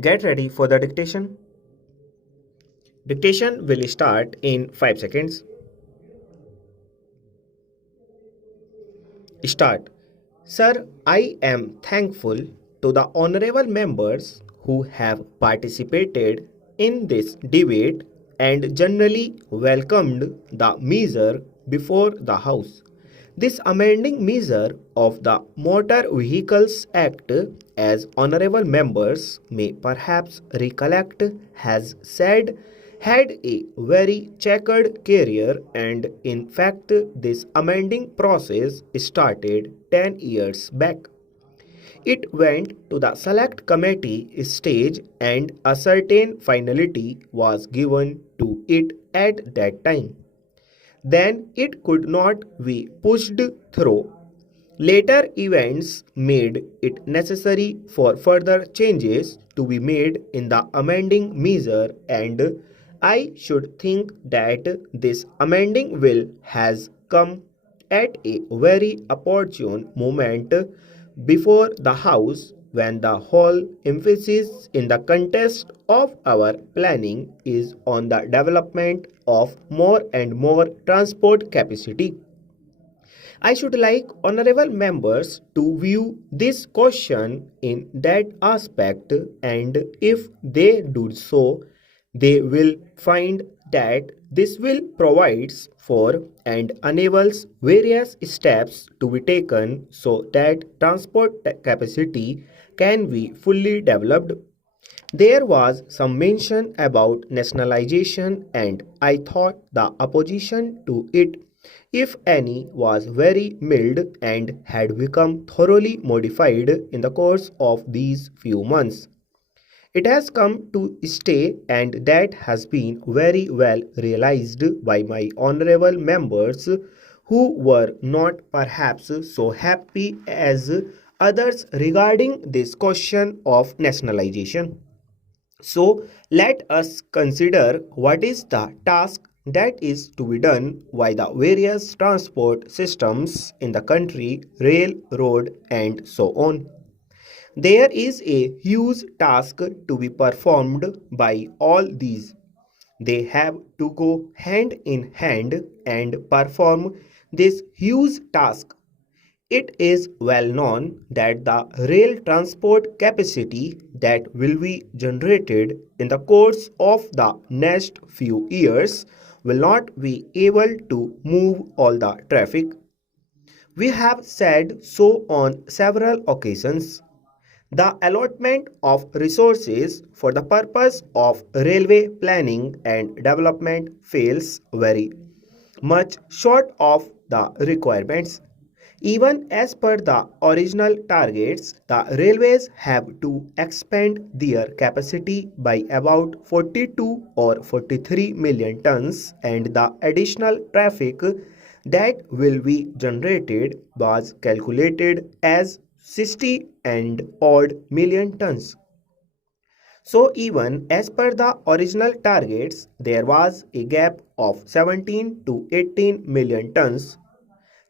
Get ready for the dictation. Dictation will start in 5 seconds. Start. Sir, I am thankful to the honorable members who have participated in this debate and generally welcomed the measure before the House. This amending measure of the Motor Vehicles Act, as honorable members may perhaps recollect, has said had a very checkered career, and in fact this amending process started 10 years back. It went to the select committee stage and a certain finality was given to it at that time. Then it could not be pushed through. Later events made it necessary for further changes to be made in the amending measure, and I should think that this amending bill has come at a very opportune moment before the House, when the whole emphasis in the context of our planning is on the development of more and more transport capacity. I should like honorable members to view this question in that aspect, and if they do so, they will find that this will provides for and enables various steps to be taken so that transport capacity can be fully developed. There was some mention about nationalization, and I thought the opposition to it, if any, was very mild and had become thoroughly modified in the course of these few months. It has come to stay, and that has been very well realized by my honorable members, who were not perhaps so happy as others regarding this question of nationalization. So, let us consider what is the task that is to be done by the various transport systems in the country, rail, road, and so on. There is a huge task to be performed by all these. They have to go hand in hand and perform this huge task. It is well known that the rail transport capacity that will be generated in the course of the next few years will not be able to move all the traffic. We have said so on several occasions. The allotment of resources for the purpose of railway planning and development fails very much short of the requirements. Even as per the original targets, the railways have to expand their capacity by about 42 or 43 million tons, and the additional traffic that will be generated was calculated as 60 and odd million tons. So, even as per the original targets, there was a gap of 17 to 18 million tons.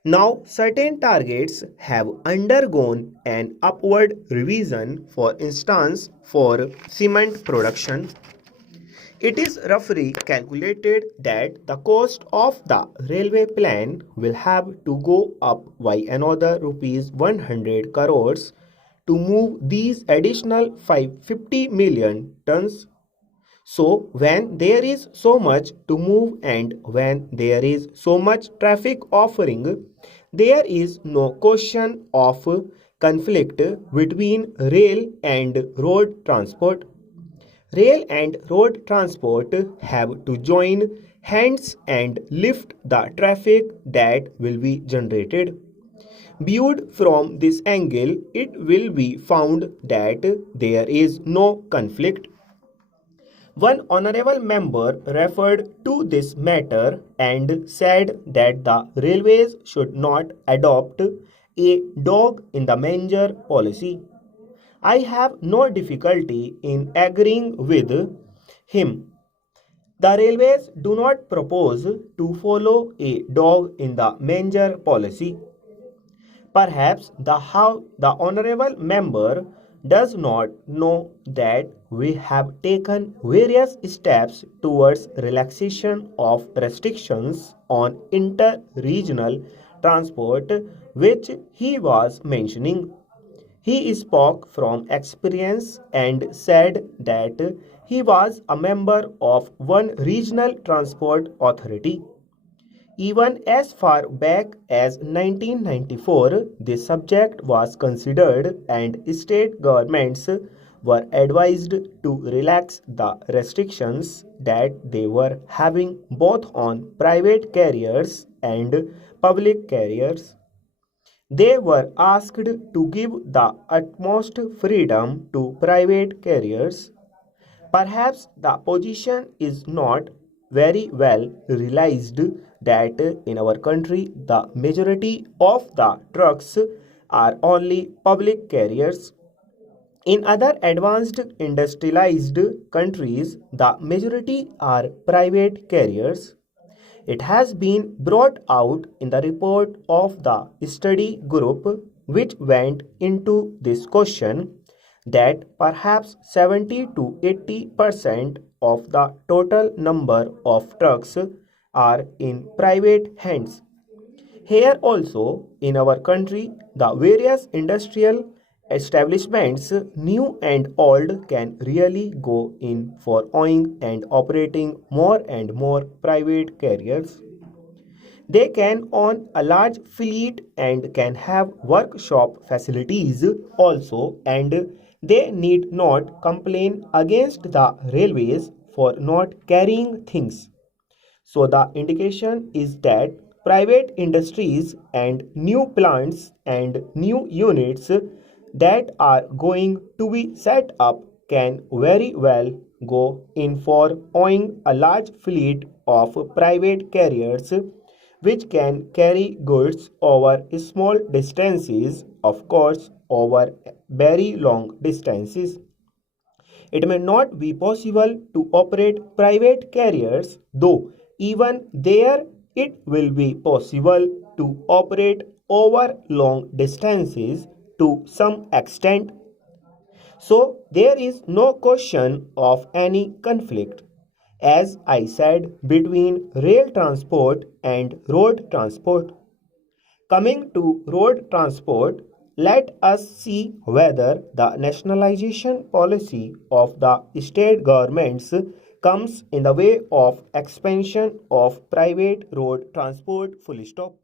Now, certain targets have undergone an upward revision. For instance, for cement production, it is roughly calculated that the cost of the railway plan will have to go up by another rupees 100 crores to move these additional 550 million tons. So, when there is so much to move and when there is so much traffic offering, there is no question of conflict between rail and road transport. Rail and road transport have to join hands and lift the traffic that will be generated. Viewed from this angle, it will be found that there is no conflict. One honorable member referred to this matter and said that the railways should not adopt a dog in the manger policy. I have no difficulty in agreeing with him. The railways do not propose to follow a dog in the manger policy. Perhaps the honorable member does not know that we have taken various steps towards relaxation of restrictions on inter-regional transport which he was mentioning. He spoke from experience and said that he was a member of one regional transport authority. Even as far back as 1994, this subject was considered and state governments were advised to relax the restrictions that they were having both on private carriers and public carriers. They were asked to give the utmost freedom to private carriers. Perhaps the position is not very well realized that in our country the majority of the trucks are only public carriers. In other advanced industrialized countries, the majority are private carriers. It has been brought out in the report of the study group which went into this question that perhaps 70 to 80% of the total number of trucks are in private hands. Here also, in our country, the various industrial establishments, new and old, can really go in for owning and operating more and more private carriers. They can own a large fleet and can have workshop facilities also, and they need not complain against the railways for not carrying things. So the indication is that private industries and new plants and new units that are going to be set up can very well go in for owning a large fleet of private carriers which can carry goods over small distances, of course, over very long distances. It may not be possible to operate private carriers, though even there it will be possible to operate over long distances to some extent. So there is no question of any conflict, as I said, between rail transport and road transport. Coming to road transport, let us see whether the nationalization policy of the state governments comes in the way of expansion of private road transport. Full stop.